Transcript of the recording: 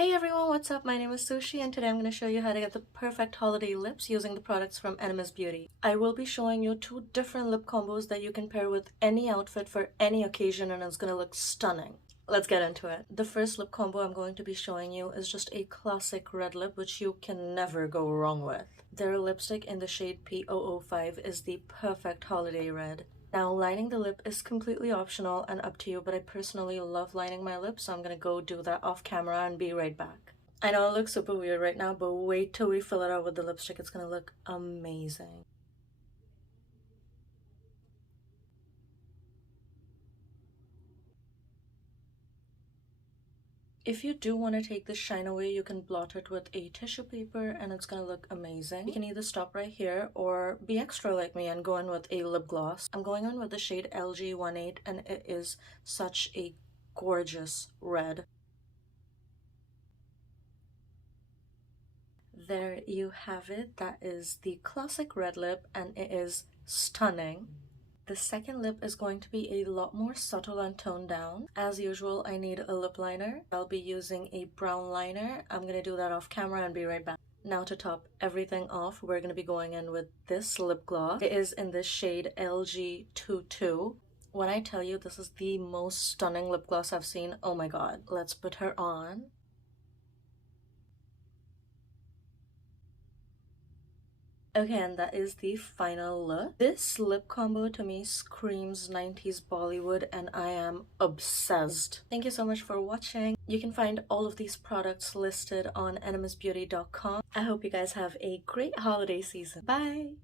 Hey everyone, what's up? My name is Sushi and today I'm going to show you how to get the perfect holiday lips using the products from Ennomys Beauty. I will be showing you two different lip combos that you can pair with any outfit for any occasion and it's going to look stunning. Let's get into it. The first lip combo I'm going to be showing you is just a classic red lip which you can never go wrong with. Their lipstick in the shade P005 is the perfect holiday red. Now, lining the lip is completely optional and up to you, but I personally love lining my lips, so I'm gonna go do that off camera and be right back. I know it looks super weird right now, but wait till we fill it out with the lipstick. It's gonna look amazing. If you do want to take the shine away, you can blot it with a tissue paper and it's gonna look amazing. You can either stop right here or be extra like me and go in with a lip gloss. I'm going on with the shade LG18 and it is such a gorgeous red. There you have it. That is the classic red lip and it is stunning. The second lip is going to be a lot more subtle and toned down. As usual, I need a lip liner. I'll be using a brown liner. I'm going to do that off camera and be right back. Now to top everything off, we're going to be going in with this lip gloss. It is in the shade LG22. When I tell you this is the most stunning lip gloss I've seen, oh my god. Let's put her on. Okay, and that is the final look. This lip combo to me screams 90s Bollywood and I am obsessed. Thank you so much for watching. You can find all of these products listed on ennomysbeauty.com. I hope you guys have a great holiday season. Bye!